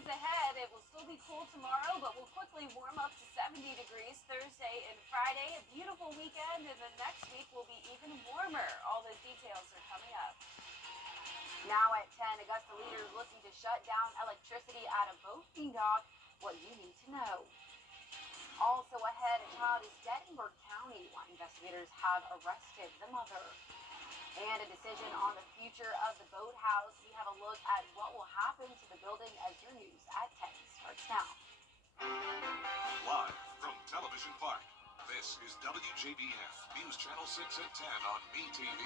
days ahead. It will still be cool tomorrow, but will quickly warm up to 70 degrees Thursday and Friday. A beautiful weekend, and then next week will be even warmer. All those details are coming up. Now at 10, Augusta leaders looking to shut down electricity at a boating dock. What you need to know. Also ahead, a child is dead in Burke County. Investigators have arrested the mother. And a decision on the future of the boathouse. We have a look at what will happen to the building as your news at 10 starts now. Live from Television Park, this is WJBF News Channel 6 at 10 on BTV.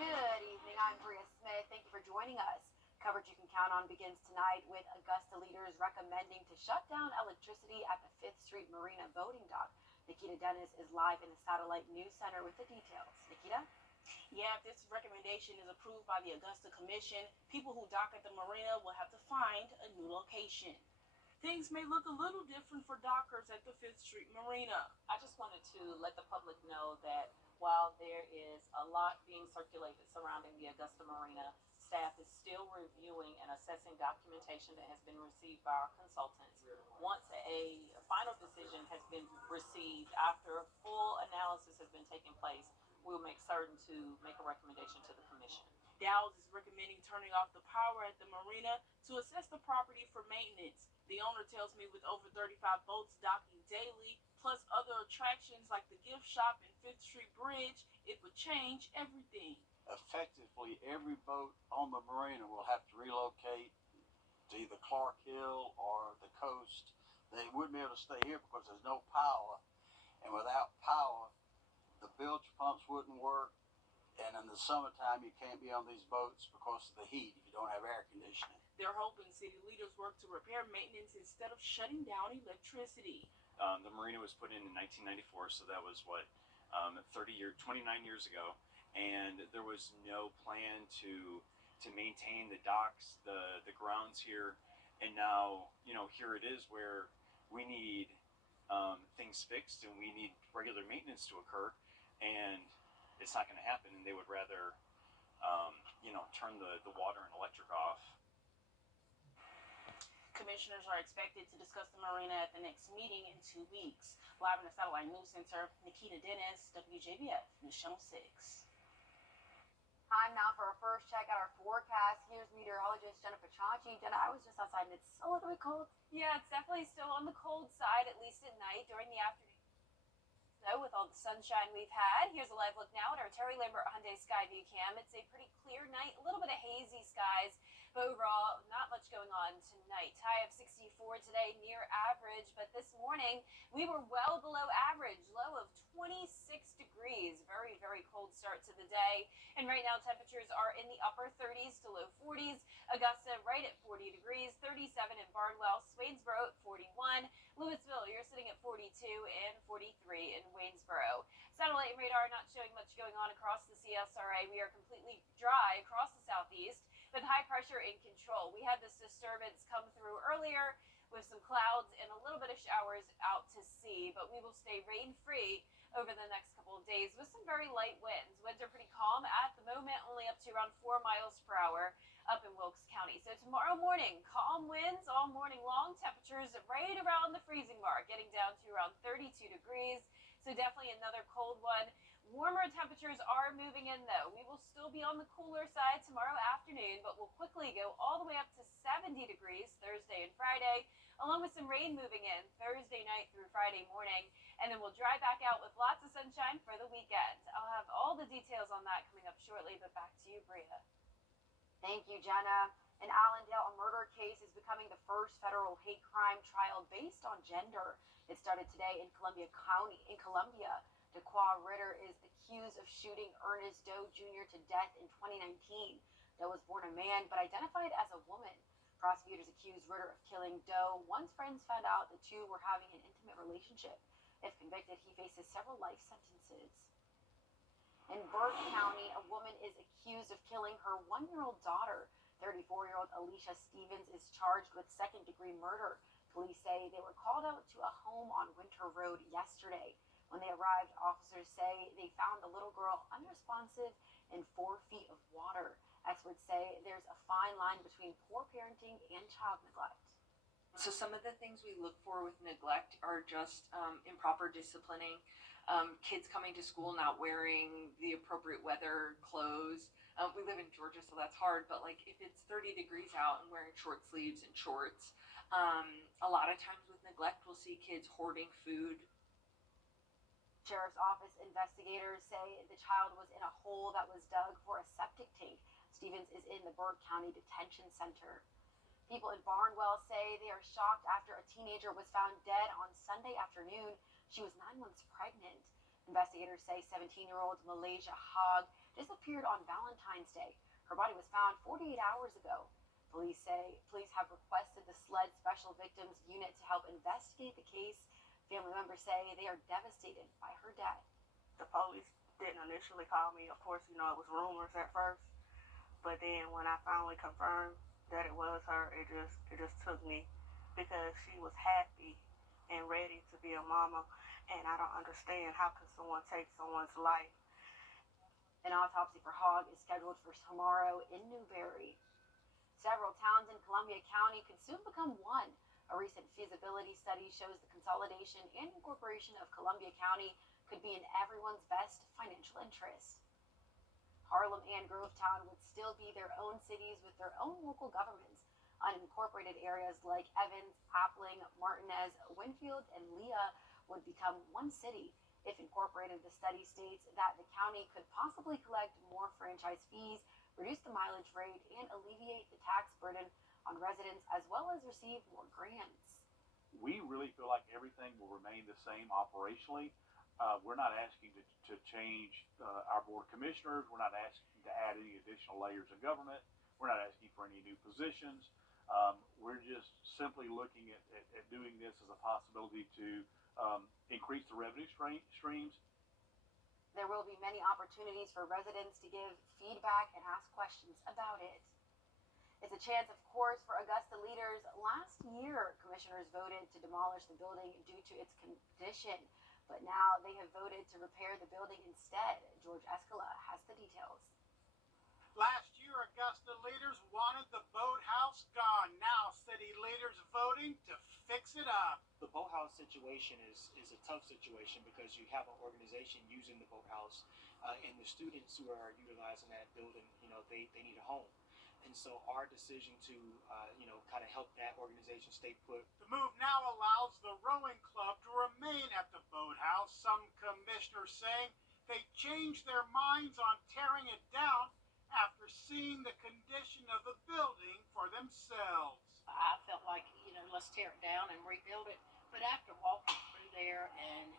Good evening, I'm Bria Smith. Thank you for joining us. Coverage you can count on begins tonight with Augusta leaders recommending to shut down electricity at the 5th Street Marina boating dock. Nikita Dennis is live in the Satellite News Center with the details. Nikita? Yeah, if this recommendation is approved by the Augusta Commission, people who dock at the marina will have to find a new location. Things may look a little different for dockers at the 5th Street Marina. I just wanted to let the public know that while there is a lot being circulated surrounding the Augusta Marina, staff is still reviewing and assessing documentation that has been received by our consultants. Once a final decision has been received, after full analysis has been taking place, we will make certain to make a recommendation to the commission. Dow's is recommending turning off the power at the marina to assess the property for maintenance. The owner tells me with over 35 boats docking daily, plus other attractions like the gift shop and 5th Street Bridge, it would change everything. Effectively, every boat on the marina will have to relocate to either Clark Hill or the coast. They wouldn't be able to stay here because there's no power. And without power, the bilge pumps wouldn't work. And in the summertime, you can't be on these boats because of the heat if you don't have air conditioning. They're hoping city leaders work to repair maintenance instead of shutting down electricity. The marina was put in 1994, so that was 29 years ago. And there was no plan to maintain the docks, the grounds here. And now, here it is where we need things fixed and we need regular maintenance to occur, and it's not going to happen. And they would rather, turn the water and electric off. Commissioners are expected to discuss the marina at the next meeting in 2 weeks. Live in the Satellite News Center, Nikita Dennis, WJBF News Channel 6. Time now for our first check at our forecast. Here's meteorologist Jennifer Chachi. Jenna, I was just outside and it's a little bit cold. Yeah, it's definitely still on the cold side, at least at night during the afternoon. So with all the sunshine we've had, here's a live look now at our Terry Lambert Hyundai Skyview Cam. It's a pretty clear night, a little bit of hazy skies, but overall not much going on tonight. High of 64 today, near average, but this morning we were well below average, low of 26 degrees. Very, very cold start to the day. And right now temperatures are in the upper 30s to low 40s. Augusta right at 40 degrees, 37 in Barnwell, Swainsboro at 41. Louisville, you're sitting at 42 and 43 in Waynesboro. Satellite radar not showing much going on across the CSRA. We are completely dry across the southeast with high pressure in control. We had this disturbance come through earlier with some clouds and a little bit of showers out to sea, but we will stay rain-free over the next couple of days with some very light winds. Winds are pretty calm at the moment, only up to around 4 miles per hour up in Wilkes County. So tomorrow morning, calm winds all morning long, temperatures right around the freezing mark, getting down to around 32 degrees. So definitely another cold one. Warmer temperatures are moving in though. We will still be on the cooler side tomorrow afternoon, but we'll quickly go all the way up to 70 degrees Thursday and Friday, along with some rain moving in Thursday night through Friday morning. And then we'll dry back out with lots of sunshine for the weekend. I'll have all the details on that coming up shortly, but back to you, Bria. Thank you, Jenna. An Allendale murder case is becoming the first federal hate crime trial based on gender. It started today in Columbia County. In Columbia, Daquan Ritter is accused of shooting Ernest Doe Jr. to death in 2019. Doe was born a man, but identified as a woman. Prosecutors accused Ritter of killing Doe once friends found out the two were having an intimate relationship. If convicted, he faces several life sentences. In Burke County, a woman is accused of killing her 1-year-old daughter. 34-year-old Alicia Stevens is charged with second-degree murder. Police say they were called out to a home on Winter Road yesterday. When they arrived, officers say they found the little girl unresponsive in 4 feet of water. Experts say there's a fine line between poor parenting and child neglect. So some of the things we look for with neglect are just improper disciplining, kids coming to school not wearing the appropriate weather clothes. We live in Georgia, so that's hard, but like if it's 30 degrees out and wearing short sleeves and shorts, a lot of times with neglect, we'll see kids hoarding food. Sheriff's Office investigators say the child was in a hole that was dug for a septic tank. Stevens is in the Burke County Detention Center. People in Barnwell say they are shocked after a teenager was found dead on Sunday afternoon. She was 9 months pregnant. Investigators say 17-year-old Malaysia Hogg disappeared on Valentine's Day. Her body was found 48 hours ago. Police have requested the SLED Special Victims Unit to help investigate the case. Family members say they are devastated by her death. The police didn't initially call me. Of course, it was rumors at first. But then when I finally confirmed that it was her, it just took me, because she was happy and ready to be a mama, and I don't understand how could someone take someone's life. An autopsy for Hogg is scheduled for tomorrow in Newberry. Several towns in Columbia County could soon become one. A recent feasibility study shows the consolidation and incorporation of Columbia County could be in everyone's best financial interest. Harlem and Grovetown would still be their own cities with their own local governments. Unincorporated areas like Evans, Appling, Martinez, Winfield, and Leah would become one city. If incorporated, the study states that the county could possibly collect more franchise fees, reduce the mileage rate, and alleviate the tax burden on residents, as well as receive more grants. We really feel like everything will remain the same operationally. We're not asking to change our board of commissioners. We're not asking to add any additional layers of government. We're not asking for any new positions. We're just simply looking at doing this as a possibility to increase the revenue streams. There will be many opportunities for residents to give feedback and ask questions about it. It's a chance, of course, for Augusta leaders. Last year, commissioners voted to demolish the building due to its condition. But now they have voted to repair the building instead. George Escala has the details. Last year, Augusta leaders wanted the boathouse gone. Now city leaders voting to fix it up. The boathouse situation is a tough situation because you have an organization using the boathouse, and the students who are utilizing that building, they need a home. And so our decision to, kind of help that organization stay put. The move now allows the rowing club to remain at the boathouse. Some commissioners saying they changed their minds on tearing it down after seeing the condition of the building for themselves. I felt like, let's tear it down and rebuild it. But after walking through there and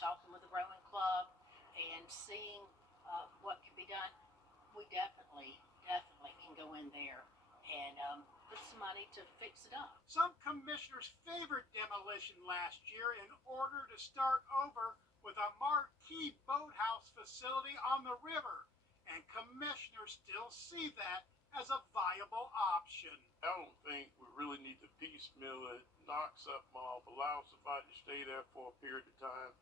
talking with the rowing club and seeing what can be done, we definitely can go in there and put some money to fix it up. Some commissioners favored demolition last year in order to start over with a marquee boathouse facility on the river, and commissioners still see that as a viable option. I don't think we really need to piecemeal it, knock something off, allow somebody to stay there for a period of time,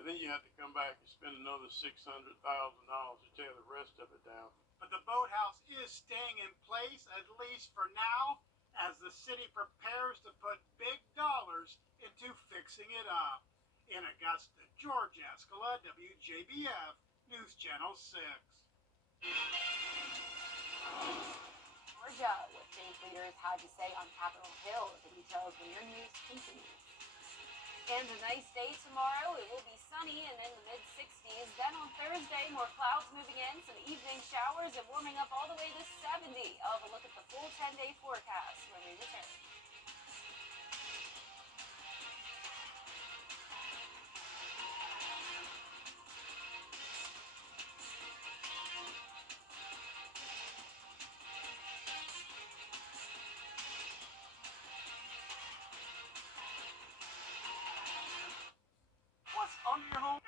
and then you have to come back and spend another $600,000 to tear the rest of it down. But the boathouse is staying in place, at least for now, as the city prepares to put big dollars into fixing it up. In Augusta, George Escala, WJBF, News Channel 6. Georgia, what faith leaders had to say on Capitol Hill. The details when your news continues. And a nice day tomorrow. It will be sunny and in the mid-60s. Then on Thursday, more clouds moving in, some evening showers, and warming up all the way to 70. I'll have a look at the full 10-day forecast when we return. What's under your home?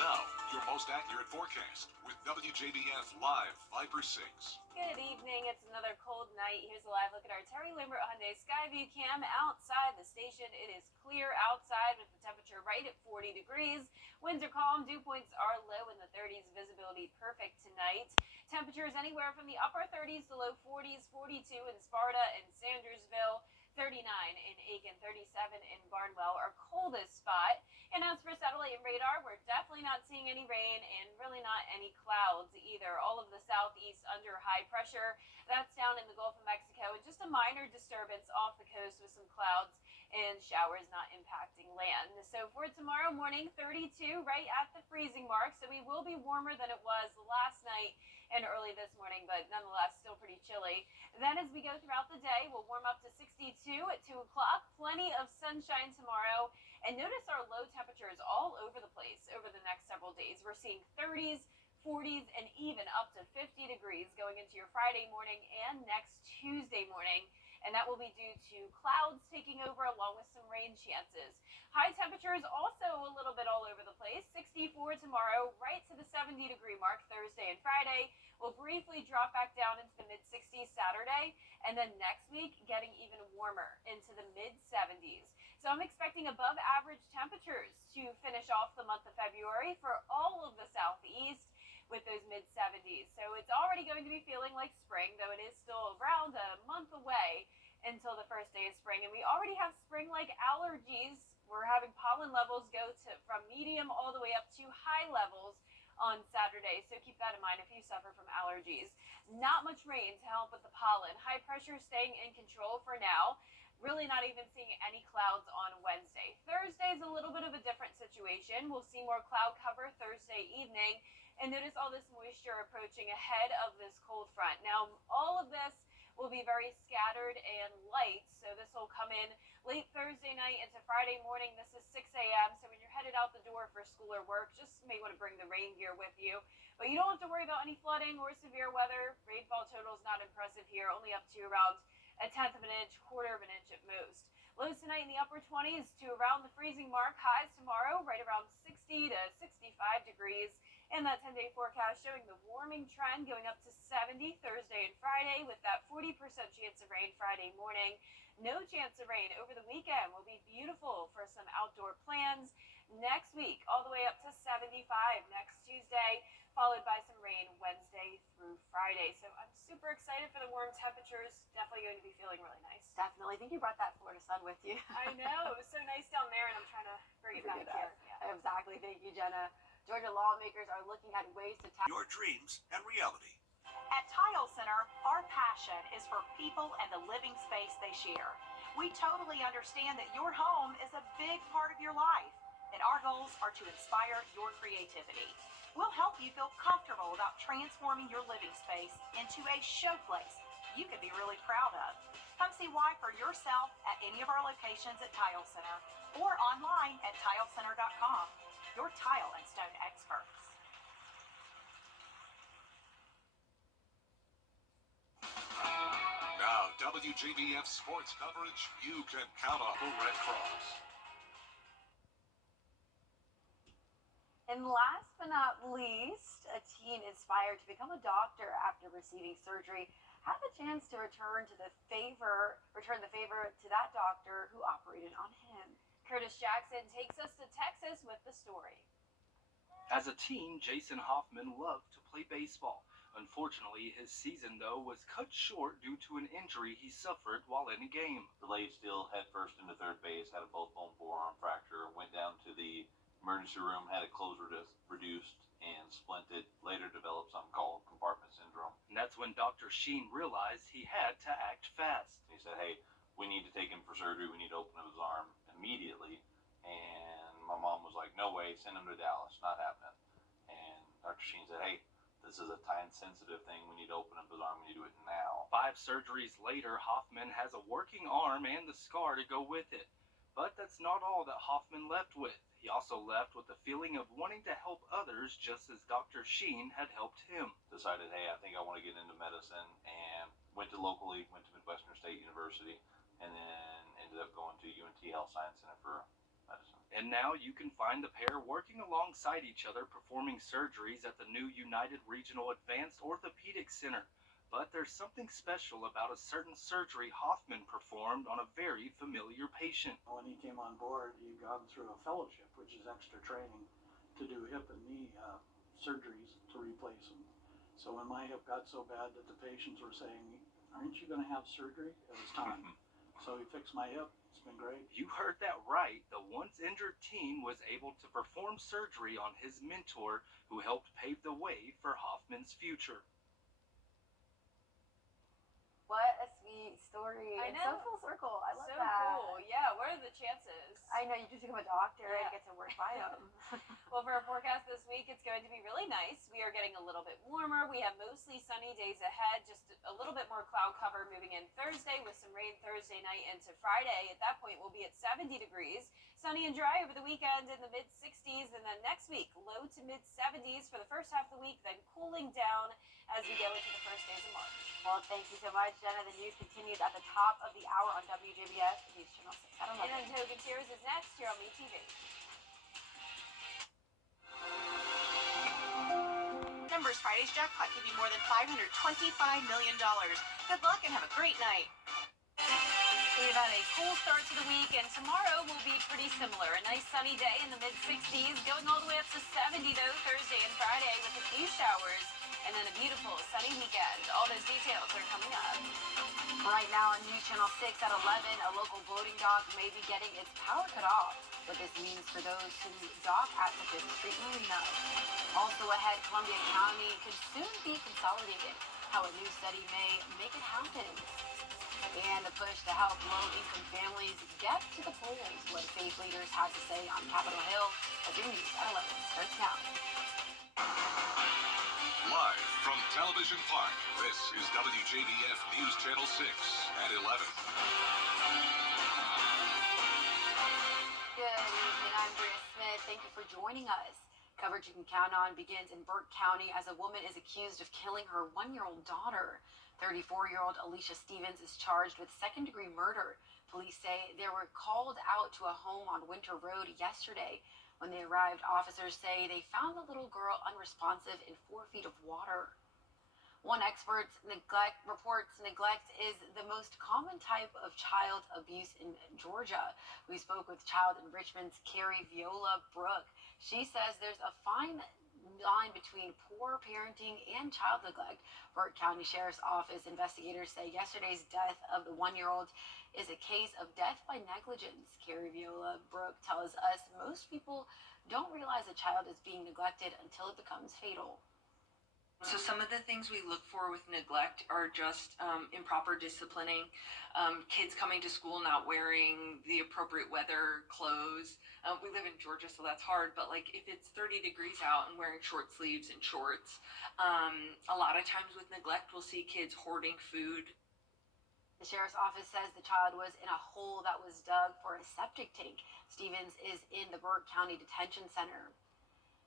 Now, your most most accurate forecast with WJBF Live Viper 6. Good evening. It's another cold night. Here's a live look at our Terry Lambert Hyundai Skyview cam outside the station. It is clear outside with the temperature right at 40 degrees. Winds are calm. Dew points are low in the 30s. Visibility perfect tonight. Temperatures anywhere from the upper 30s to low 40s. 42 in Sparta and Sandersville. 39 in Aiken, 37 in Barnwell, our coldest spot. And as for satellite and radar, we're definitely not seeing any rain and really not any clouds either. All of the southeast under high pressure, that's down in the Gulf of Mexico, and just a minor disturbance off the coast with some clouds and showers not impacting land. So for tomorrow morning, 32 right at the freezing mark, so we will be warmer than it was last night and early this morning, but nonetheless still pretty chilly. Then as we go throughout the day, we'll warm up to 62 at 2 o'clock. Plenty of sunshine tomorrow. And notice our low temperatures all over the place over the next several days. We're seeing 30s, 40s, and even up to 50 degrees going into your Friday morning and next Tuesday morning. And that will be due to clouds taking over along with some rain chances. High temperatures also a little bit all over the place. 64 tomorrow, right to the 70-degree mark Thursday and Friday. We'll briefly drop back down into the mid-60s Saturday. And then next week, getting even warmer into the mid-70s. So I'm expecting above average temperatures to finish off the month of February for all of the southeast with those mid-70s. So it's already going to be feeling like spring, though it is still around a month away until the first day of spring. And we already have spring-like allergies. We're having pollen levels go from medium all the way up to high levels on Saturday. So keep that in mind if you suffer from allergies. Not much rain to help with the pollen. High pressure staying in control for now. Really not even seeing any clouds on Wednesday. Thursday is a little bit of a different situation. We'll see more cloud cover Thursday evening. And notice all this moisture approaching ahead of this cold front. Now, all of this will be very scattered and light, so this will come in late Thursday night into Friday morning. This is 6 a.m., so when you're headed out the door for school or work, just may want to bring the rain gear with you. But you don't have to worry about any flooding or severe weather. Rainfall total is not impressive here, only up to around a tenth of an inch, quarter of an inch at most. Lows tonight in the upper 20s to around the freezing mark. Highs tomorrow right around 60 to 65 degrees. And that 10-day forecast showing the warming trend going up to 70 Thursday and Friday with that 40% chance of rain Friday morning. No chance of rain over the weekend. Will be beautiful for some outdoor plans. Next week, all the way up to 75 next Tuesday, followed by some rain Wednesday through Friday. So I'm super excited for the warm temperatures. Definitely going to be feeling really nice. Definitely. I think you brought that Florida sun with you. I know. It was so nice down there, and I'm trying to bring it back here. Yeah. Exactly. Thank you, Jenna. Georgia lawmakers are looking at ways to tackle Your dreams and reality. At Tile Center, our passion is for people and the living space they share. We totally understand that your home is a big part of your life, and our goals are to inspire your creativity. We'll help you feel comfortable about transforming your living space into a showplace you can be really proud of. Come see why for yourself at any of our locations at Tile Center or online at tilecenter.com. Your tile and stone experts. Now, WJBF sports coverage you can count on. Red Cross. And last but not least, a teen inspired to become a doctor after receiving surgery had the chance to return the favor to that doctor who operated on him. Curtis Jackson takes us to Texas with the story. As a teen, Jason Hoffman loved to play baseball. Unfortunately, his season, though, was cut short due to an injury he suffered while in a game. Delayed still, head first into third base, had a both bone forearm fracture, went down to the emergency room, had a close reduced, and splinted. Later developed something called compartment syndrome. And that's when Dr. Sheen realized he had to act fast. He said, hey, we need to take him for surgery. We need to open up his arm immediately. And my mom was like, no way, send him to Dallas. Not happening. And Dr. Sheen said, hey, this is a time-sensitive thing. We need to open up his arm. We need to do it now. 5 surgeries later, Hoffman has a working arm and the scar to go with it. But that's not all that Hoffman left with. He also left with the feeling of wanting to help others just as Dr. Sheen had helped him. Decided, hey, I think I want to get into medicine, and went to Midwestern State University, and then ended up going to UNT Health Science Center for medicine. And now you can find the pair working alongside each other performing surgeries at the new United Regional Advanced Orthopedic Center. But there's something special about a certain surgery Hoffman performed on a very familiar patient. When he came on board, he'd gone through a fellowship, which is extra training, to do hip and knee surgeries to replace them. So when my hip got so bad that the patients were saying, "Aren't you going to have surgery?" It was time. So he fixed my hip. It's been great. You heard that right. The once injured teen was able to perform surgery on his mentor, who helped pave the way for Hoffman's future. What a sweet story. I It's know. so full circle. I love So that. cool. Yeah, what are the chances? I know you just become a doctor Yeah. and get to work by them. Well, for our forecast this week, it's going to be really nice. We are getting a little bit warmer. We have mostly sunny days ahead, just a little bit more cloud cover moving in Thursday with some rain Thursday night into Friday. At that point, we'll be at 70 degrees. Sunny and dry over the weekend in the mid-60s, and then next week, low to mid-70s for the first half of the week, then cooling down as we go into the first days of March. Well, thank you so much, Jenna. The news continues at the top of the hour on WJBF News Channel 6 at 11. And Until Gutierrez is next here on MeTV. Numbers Friday's jackpot could be more than $525 million. Good luck and have a great night. We've had a cool start to the week, and tomorrow will be pretty similar. A nice sunny day in the mid-60s, going all the way up to 70, though, Thursday and Friday with a few showers, and then a beautiful sunny weekend. All those details are coming up. Right now on News Channel 6 at 11, a local boating dock may be getting its power cut off. What this means for those who dock at the 5th Street Marina. Also ahead, Columbia County could soon be consolidated. How a new study may make it happen. And the push to help low-income families get to the polls. What faith leaders have to say on Capitol Hill. As your news at 11 starts now. Live from Television Park, this is WJBF News Channel 6 at 11. Good evening, I'm Bria Smith. Thank you for joining us. Coverage you can count on begins in Burke County as a woman is accused of killing her one-year-old daughter. 34-year-old Alicia Stevens is charged with second-degree murder. Police say they were called out to a home on Winter Road yesterday. When they arrived, officers say they found the little girl unresponsive in 4 feet of water. One expert reports neglect is the most common type of child abuse in Georgia. We spoke with Child Enrichment's Carrie Viola Brooke. She says there's a fine line between poor parenting and child neglect. Burke County Sheriff's Office investigators say yesterday's death of the one-year-old is a case of death by negligence. Carrie Viola Brooke tells us most people don't realize a child is being neglected until it becomes fatal. So some of the things we look for with neglect are just improper disciplining, kids coming to school not wearing the appropriate weather clothes. We live in Georgia, so that's hard, but like if it's 30 degrees out and wearing short sleeves and shorts, a lot of times with neglect we'll see kids hoarding food. The sheriff's office says the child was in a hole that was dug for a septic tank. Stevens is in the Burke County Detention Center.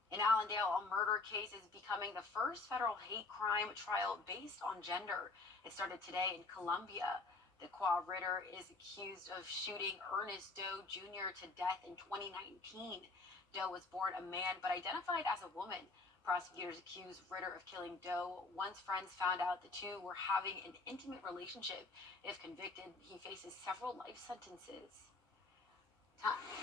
In Allendale, a murder case is becoming the first federal hate crime trial based on gender. It started today in Columbia. Daquan Ritter is accused of shooting Ernest Doe Jr. to death in 2019. Doe was born a man but identified as a woman. Prosecutors accused Ritter of killing Doe once friends found out the two were having an intimate relationship. If convicted, he faces several life sentences.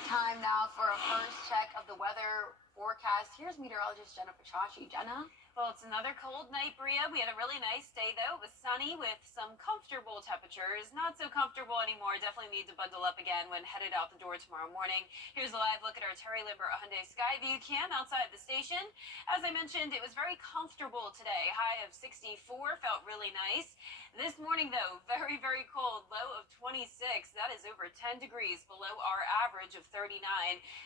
Time now for a first check of the weather forecast. Here's meteorologist Jenna Pachachi. Jenna? Well, it's another cold night, Bria. We had a really nice day, though. It was sunny with some comfortable temperatures. Not so comfortable anymore. Definitely need to bundle up again when headed out the door tomorrow morning. Here's a live look at our Terry Limbert Hyundai Skyview cam outside the station. As I mentioned, it was very comfortable today. High of 64, felt really nice. This morning, though, very, very cold. Low of 26. That is over 10 degrees below our average of 39.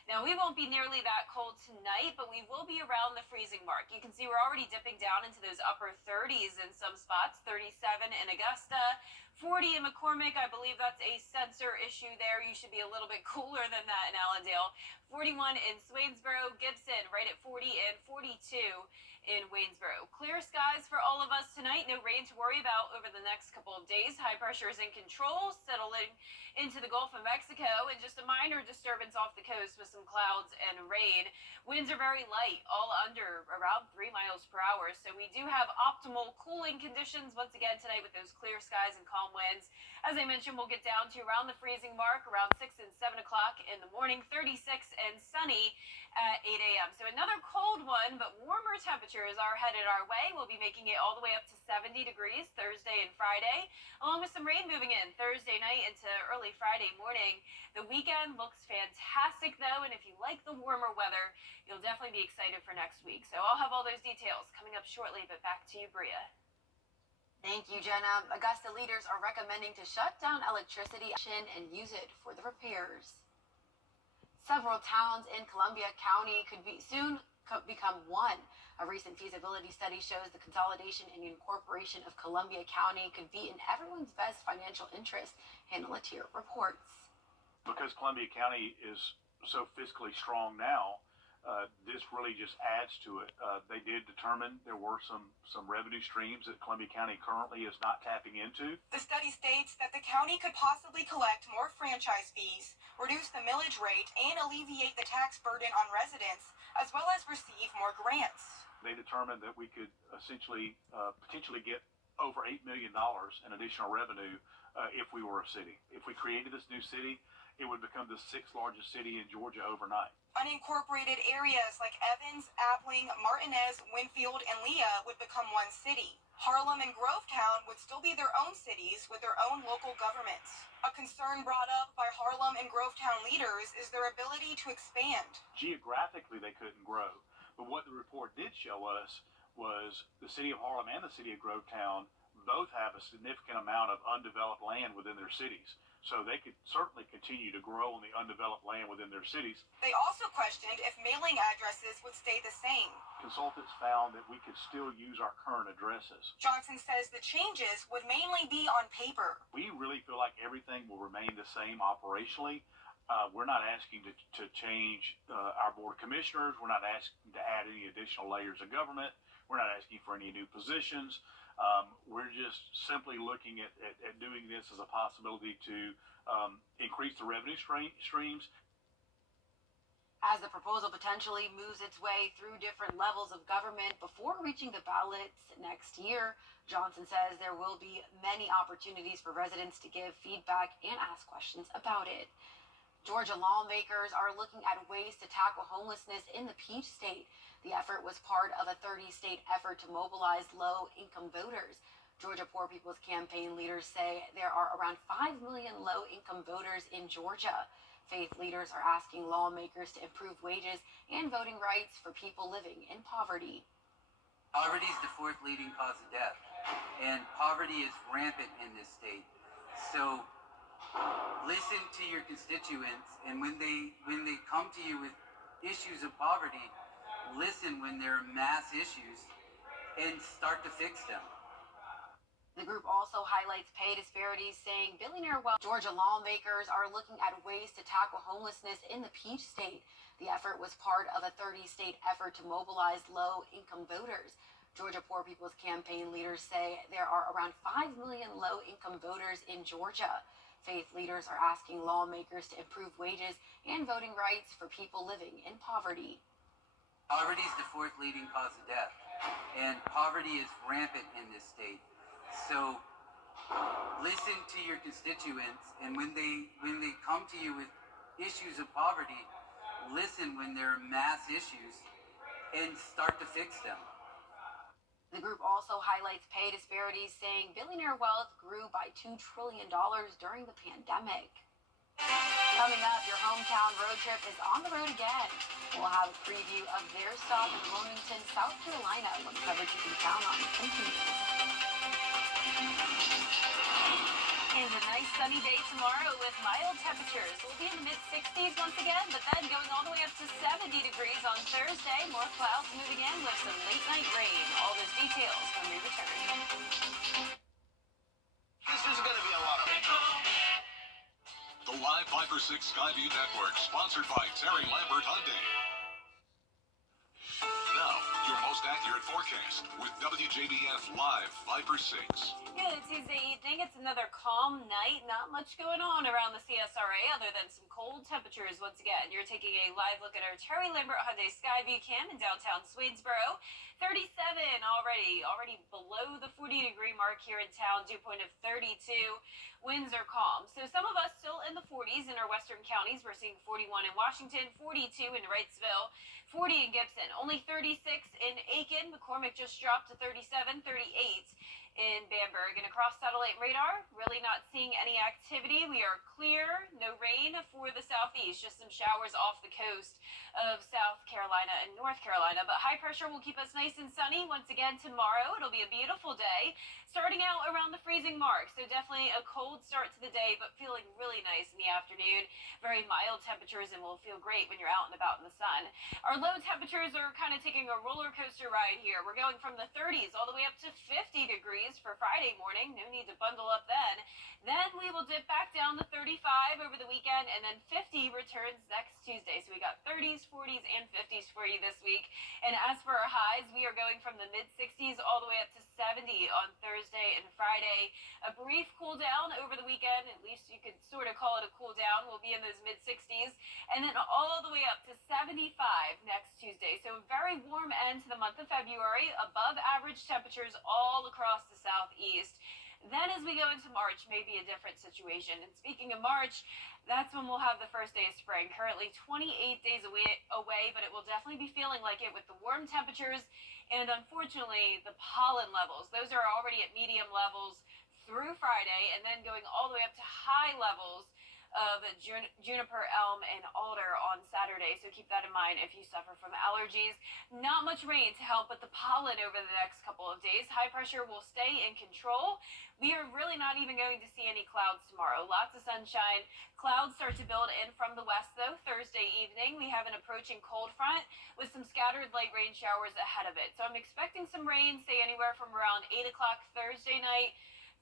Now, we won't be nearly that cold tonight, but we will be around the freezing mark. You can see we're already dipping down into those upper 30s in some spots. 37 in Augusta, 40 in McCormick. I believe that's a sensor issue there. You should be a little bit cooler than that in Allendale. 41 in Swainsboro. Gibson right at 40 and 42 in Waynesboro. Clear skies for all of us tonight. No rain to worry about over the next couple of days. High pressure is in control, settling into the Gulf of Mexico, and just a minor disturbance off the coast with some clouds and rain. Winds are very light, all under around 3 miles per hour. So we do have optimal cooling conditions once again tonight with those clear skies and calm winds. As I mentioned, we'll get down to around the freezing mark around 6 and 7 o'clock in the morning. 36 and sunny at 8 a.m. So another cold one, but warmer temperatures are headed our way. We'll be making it all the way up to 70 degrees Thursday and Friday, along with some rain moving in Thursday night into early Friday morning. The weekend looks fantastic, though, and if you like the warmer weather, you'll definitely be excited for next week. So I'll have all those details coming up shortly, but back to you, Bria. Thank you, Jenna. Augusta leaders are recommending to shut down electricity and use it for the repairs. Several towns in Columbia County could soon become one. A recent feasibility study shows the consolidation and incorporation of Columbia County could be in everyone's best financial interest. Hannah Latier reports. Because Columbia County is so fiscally strong now, this really just adds to it. They did determine there were some revenue streams that Columbia County currently is not tapping into. The study states that the county could possibly collect more franchise fees, reduce the millage rate, and alleviate the tax burden on residents, as well as receive more grants. They determined that we could essentially potentially get over $8 million in additional revenue if we were a city. If we created this new city, it would become the 6th largest city in Georgia overnight. Unincorporated areas like Evans, Abilene, Martinez, Winfield, and Leah would become one city. Harlem and Grovetown would still be their own cities with their own local governments. A concern brought up by Harlem and Grovetown leaders is their ability to expand. Geographically, they couldn't grow, but what the report did show us was the city of Harlem and the city of Grovetown both have a significant amount of undeveloped land within their cities. So they could certainly continue to grow on the undeveloped land within their cities. They also questioned if mailing addresses would stay the same. Consultants found that we could still use our current addresses. Johnson says the changes would mainly be on paper. We really feel like everything will remain the same operationally. We're not asking to change our board of commissioners. We're not asking to add any additional layers of government. We're not asking for any new positions. We're just simply looking at doing this as a possibility to increase the revenue streams. As the proposal potentially moves its way through different levels of government before reaching the ballots next year, Johnson says there will be many opportunities for residents to give feedback and ask questions about it. Georgia lawmakers are looking at ways to tackle homelessness in the Peach State. The effort was part of a 30-state effort to mobilize low-income voters. Georgia Poor People's Campaign leaders say there are around 5 million low-income voters in Georgia. Faith leaders are asking lawmakers to improve wages and voting rights for people living in poverty. Poverty is the 4th leading cause of death, and poverty is rampant in this state. So listen to your constituents, and when they come to you with issues of poverty, listen when there are mass issues and start to fix them. The group also highlights pay disparities, saying billionaire wealth. Georgia lawmakers are looking at ways to tackle homelessness in the Peach State. The effort was part of a 30-state effort to mobilize low-income voters. Georgia Poor People's Campaign leaders say there are around 5 million low-income voters in Georgia. Faith leaders are asking lawmakers to improve wages and voting rights for people living in poverty. Poverty is the 4th leading cause of death, and poverty is rampant in this state. So listen to your constituents, and when they come to you with issues of poverty, listen when there are mass issues and start to fix them. The group also highlights pay disparities, saying billionaire wealth grew by $2 trillion during the pandemic. Coming up, your hometown road trip is on the road again. We'll have a preview of their stop in Wilmington, South Carolina, when coverage you can count on continues. It's a nice sunny day tomorrow with mild temperatures. We'll be in the mid-60s once again, but then going all the way up to 70 degrees on Thursday. More clouds moving in with some late-night rain. All those details when we return. This is going to be a 5 for 6 Skyview Network, sponsored by Terry Lambert Hyundai. Now, your most accurate forecast with WJBF Live 5 for 6. Good Tuesday evening. It's another calm night. Not much going on around the CSRA other than some cold temperatures once again. You're taking a live look at our Terry Lambert Hyundai Skyview cam in downtown Swainsboro. 37 already below the 40-degree mark here in town, dew point of 32. Winds are calm. So some of us still in the 40s in our western counties. We're seeing 41 in Washington, 42 in Wrightsville, 40 in Gibson, only 36 in Aiken. McCormick just dropped to 37, 38 in Bamberg. And across satellite radar, really not seeing any activity. We are clear, no rain for the southeast, just some showers off the coast of South Carolina and North Carolina. But high pressure will keep us nice and sunny once again tomorrow. It'll be a beautiful day, starting out around the freezing mark. So definitely a cold start to the day, but feeling really nice in the afternoon. Very mild temperatures, and will feel great when you're out and about in the sun. Our low temperatures are kind of taking a roller coaster ride here. We're going from the 30s all the way up to 50 degrees for Friday morning. No need to bundle up then. Then we will dip back down to 35 over the weekend, and then 50 returns next Tuesday. So we got 30s, 40s, and 50s for you this week. And as for our highs, we are going from the mid-60s all the way up to 70 on Thursday and Friday. A brief cool down over the weekend, at least you could sort of call it a cool down. We'll be in those mid-60s, and then all the way up to 75 next Tuesday. So a very warm end to the month of February, above average temperatures all across the southeast. Then as we go into March, maybe a different situation. And speaking of March, that's when we'll have the first day of spring. Currently 28 days away, but it will definitely be feeling like it with the warm temperatures and, unfortunately, the pollen levels. Those are already at medium levels through Friday, and then going all the way up to high levels of juniper, elm, and alder on Saturday. So keep that in mind if you suffer from allergies. Not much rain to help with the pollen over the next couple of days. High pressure will stay in control. We are really not even going to see any clouds tomorrow. Lots of sunshine. Clouds start to build in from the west, though. Thursday evening, we have an approaching cold front with some scattered light rain showers ahead of it. So I'm expecting some rain, say anywhere from around 8 o'clock Thursday night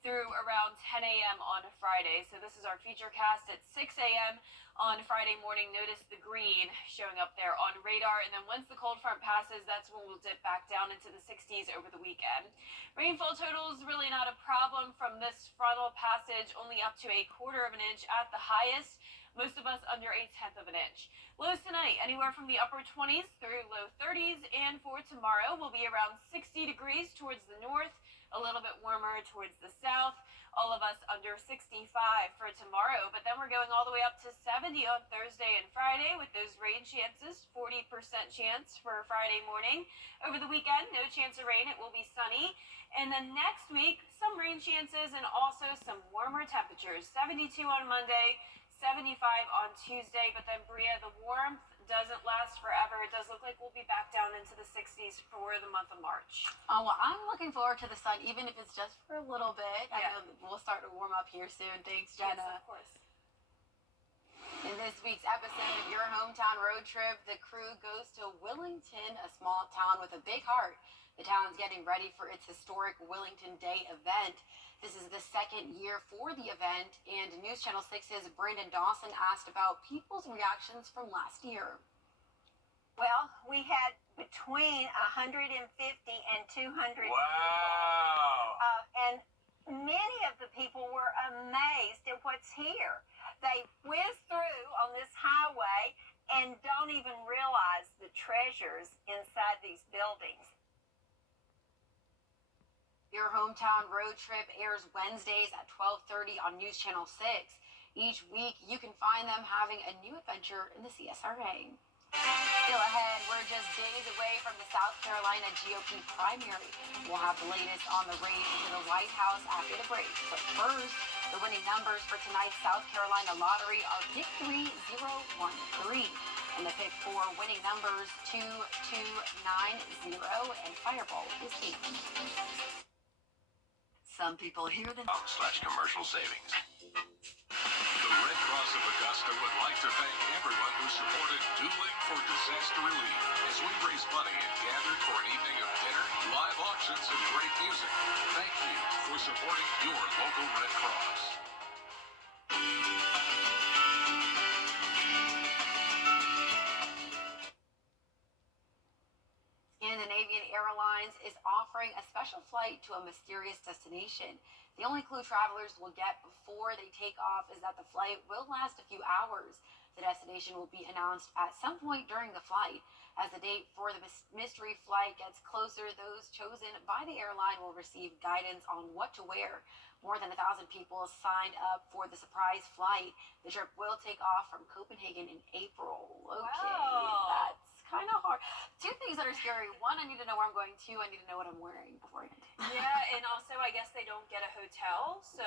through around 10 a.m. on Friday. So this is our feature cast at 6 a.m. on Friday morning. Notice the green showing up there on radar. And then once the cold front passes, that's when we'll dip back down into the 60s over the weekend. Rainfall totals really not a problem from this frontal passage, only up to 1/4 of an inch at the highest. Most of us under 1/10 of an inch. Lows tonight, anywhere from the upper 20s through low 30s. And for tomorrow, we'll be around 60 degrees towards the north, a little bit warmer towards the south. All of us under 65 for tomorrow, but then we're going all the way up to 70 on Thursday and Friday with those rain chances, 40% chance for Friday morning. Over the weekend, no chance of rain, it will be sunny. And then next week, some rain chances and also some warmer temperatures, 72 on Monday, 75 on Tuesday, but then Bria, the warmth doesn't last forever. It does look like we'll be back down into the 60s for the month of March. Oh, well, I'm looking forward to the sun, even if it's just for a little bit. Yeah. I know that we'll start to warm up here soon. Thanks, Jenna. Yes, of course. In this week's episode of Your Hometown Road Trip, the crew goes to Willington, a small town with a big heart. The town's getting ready for its historic Willington Day event. This is the second year for the event, and News Channel 6's Brandon Dawson asked about people's reactions from last year. Well, we had between 150 and 200 Wow. and many of the people were amazed at what's here. They whiz through on this highway and don't even realize the treasures inside these buildings. Your Hometown Road Trip airs Wednesdays at 12:30 on News Channel 6. Each week, you can find them having a new adventure in the CSRA. Still ahead, we're just days away from the South Carolina GOP primary. We'll have the latest on the race to the White House after the break. But first, the winning numbers for tonight's South Carolina lottery are Pick 3, 0, 1, 3. And the Pick 4 winning numbers 2, 2, 9, 0, and Fireball is 8. Some people hear the /commercial savings. The Red Cross of Augusta would like to thank everyone who supported Dueling for Disaster Relief as we raised money and gathered for an evening of dinner, live auctions, and great music. Thank you for supporting your local Red Cross. Airlines is offering a special flight to a mysterious destination. The only clue travelers will get before they take off is that the flight will last a few hours. The destination will be announced at some point during the flight. As the date for the mystery flight gets closer, those chosen by the airline will receive guidance on what to wear. More than 1,000 people signed up for the surprise flight. The trip will take off from Copenhagen in April. Okay, Wow. that's kind of hard. Two things that are scary. One, I need to know where I'm going. Two, I need to know what I'm wearing beforehand. Yeah, and also I guess they don't get a hotel, so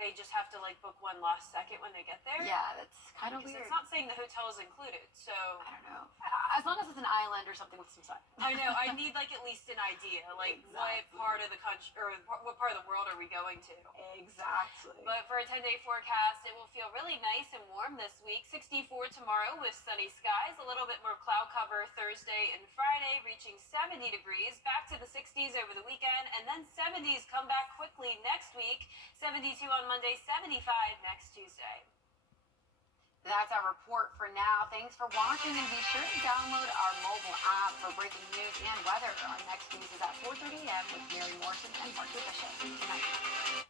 they just have to like book one last second when they get there. Yeah, that's kind of Because weird. it's not saying the hotel is included, so I don't know. As long as it's an island or something with some sun. I know I need like at least an idea, like what part of the country or what part of the world are we going to? Exactly. But for a 10-day forecast, it will feel really nice and warm this week. 64 tomorrow with sunny skies, a little bit more cloud cover Thursday and Friday, reaching 70 degrees. Back to the 60s over the weekend, and then 70s come back quickly next week. 72 on Monday, 75 next Tuesday. That's our report for now. Thanks for watching, and be sure to download our mobile app for breaking news and weather. Our next news is at 4:30 a.m. with Mary Morrison and Mark Bishop. Good night.